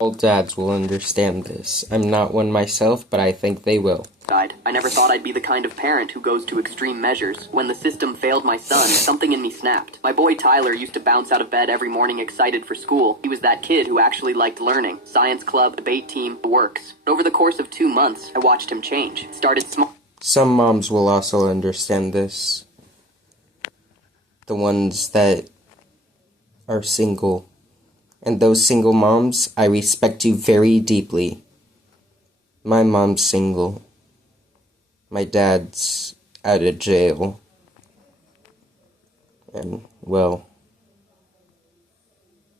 All dads will understand this. I'm not one myself, but I think they will. I never thought I'd be the kind of parent who goes to extreme measures. When the system failed my son, something in me snapped. My boy Tyler used to bounce out of bed every morning excited for school. He was that kid who actually liked learning. Science club, debate team, the works. But over the course of 2 months, I watched him change. It started small. Some moms will also understand this. The ones that are single. And those single moms, I respect you very deeply. My mom's single. My dad's out of jail. And, well,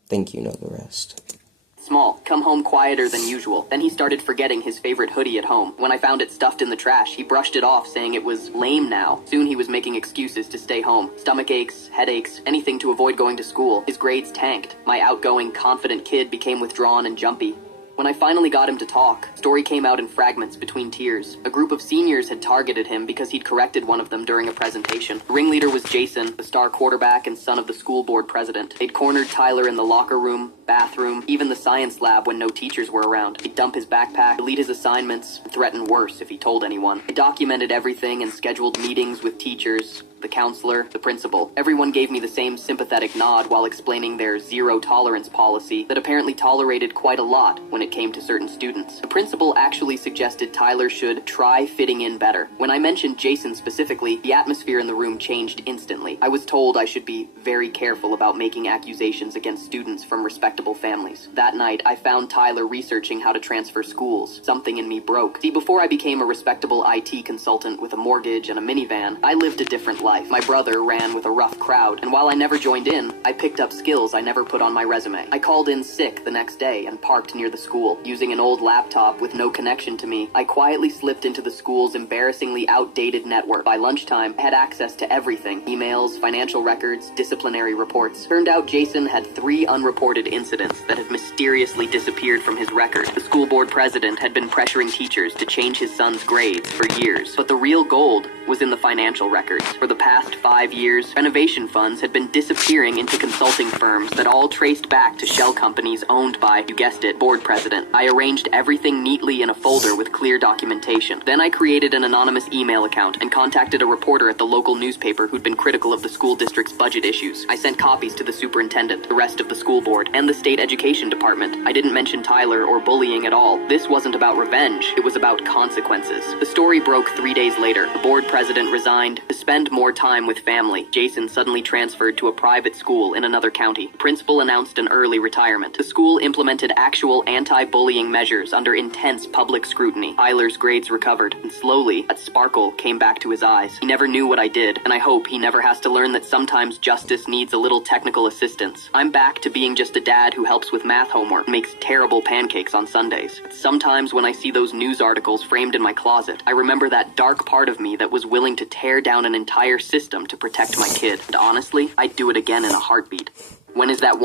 think you know the rest. Small, come home quieter than usual. Then he started forgetting his favorite hoodie at home. When I found it stuffed in the trash, he brushed it off, saying it was lame now. Soon he was making excuses to stay home. Stomach aches, headaches, anything to avoid going to school. His grades tanked. My outgoing, confident kid became withdrawn and jumpy. When I finally got him to talk, story came out in fragments between tears. A group of seniors had targeted him because he'd corrected one of them during a presentation. The ringleader was Jason, the star quarterback and son of the school board president. They'd cornered Tyler in the locker room, bathroom, even the science lab when no teachers were around. He'd dump his backpack, delete his assignments, and threaten worse if he told anyone. They documented everything and scheduled meetings with teachers, the counselor, the principal. Everyone gave me the same sympathetic nod while explaining their zero-tolerance policy that apparently tolerated quite a lot when it came to certain students. The principal actually suggested Tyler should try fitting in better. When I mentioned Jason specifically, the atmosphere in the room changed instantly. I was told I should be very careful about making accusations against students from respectable families. That night, I found Tyler researching how to transfer schools. Something in me broke. See, before I became a respectable IT consultant with a mortgage and a minivan, I lived a different life. My brother ran with a rough crowd, and while I never joined in, I picked up skills I never put on my resume. I called in sick the next day and parked near the school. Using an old laptop with no connection to me, I quietly slipped into the school's embarrassingly outdated network. By lunchtime, I had access to everything: emails, financial records, disciplinary reports. Turned out Jason had 3 unreported incidents that had mysteriously disappeared from his record. The school board president had been pressuring teachers to change his son's grades for years, but the real gold was in the financial records. For the past 5 years, renovation funds had been disappearing into consulting firms that all traced back to shell companies owned by, you guessed it, board president. I arranged everything neatly in a folder with clear documentation. Then I created an anonymous email account and contacted a reporter at the local newspaper who'd been critical of the school district's budget issues. I sent copies to the superintendent, the rest of the school board, and the state education department. I didn't mention Tyler or bullying at all. This wasn't about revenge, it was about consequences. The story broke 3 days later. The board president resigned to spend more time with family. Jason suddenly transferred to a private school in another county. The principal announced an early retirement. The school implemented actual anti-bullying measures under intense public scrutiny. Tyler's grades recovered, and slowly, that sparkle came back to his eyes. He never knew what I did, and I hope he never has to learn that sometimes justice needs a little technical assistance. I'm back to being just a dad who helps with math homework and makes terrible pancakes on Sundays. Sometimes when I see those news articles framed in my closet, I remember that dark part of me that was willing to tear down an entire system to protect my kid. And honestly, I'd do it again in a heartbeat. When is that